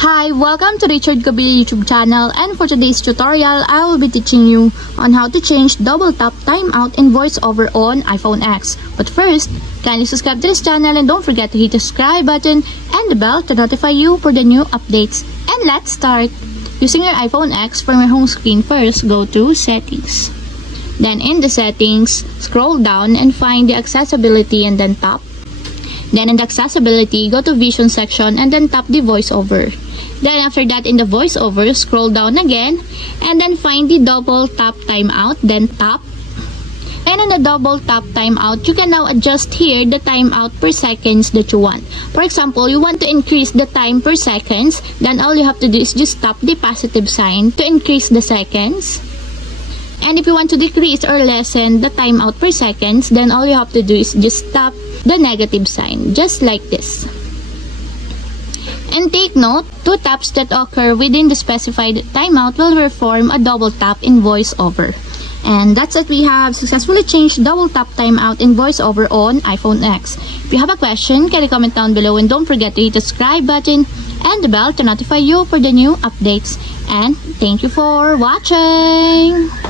Hi, welcome to Richard Kabili YouTube channel, and for today's tutorial, I will be teaching you on how to change double tap timeout in voiceover on iPhone X. But first, kindly subscribe to this channel and don't forget to hit the subscribe button and the bell to notify you for the new updates. And let's start! Using your iPhone X, from your home screen first, go to Settings. Then in the Settings, scroll down and find the Accessibility and then tap. Then in the Accessibility, go to Vision section and then tap the voiceover. Then after that, in the voiceover, scroll down again and then find the double tap timeout, then tap. And in the double tap timeout, you can now adjust here the timeout per seconds that you want. For example, you want to increase the time per seconds, then all you have to do is just tap the positive sign to increase the seconds. And if you want to decrease or lessen the timeout per seconds, then all you have to do is just tap the negative sign, just like this. And take note, two taps that occur within the specified timeout will perform a double tap in voiceover. And that's it, we have successfully changed double tap timeout in voiceover on iPhone X. If you have a question, can you comment down below, and don't forget to hit the subscribe button and the bell to notify you for the new updates. And thank you for watching!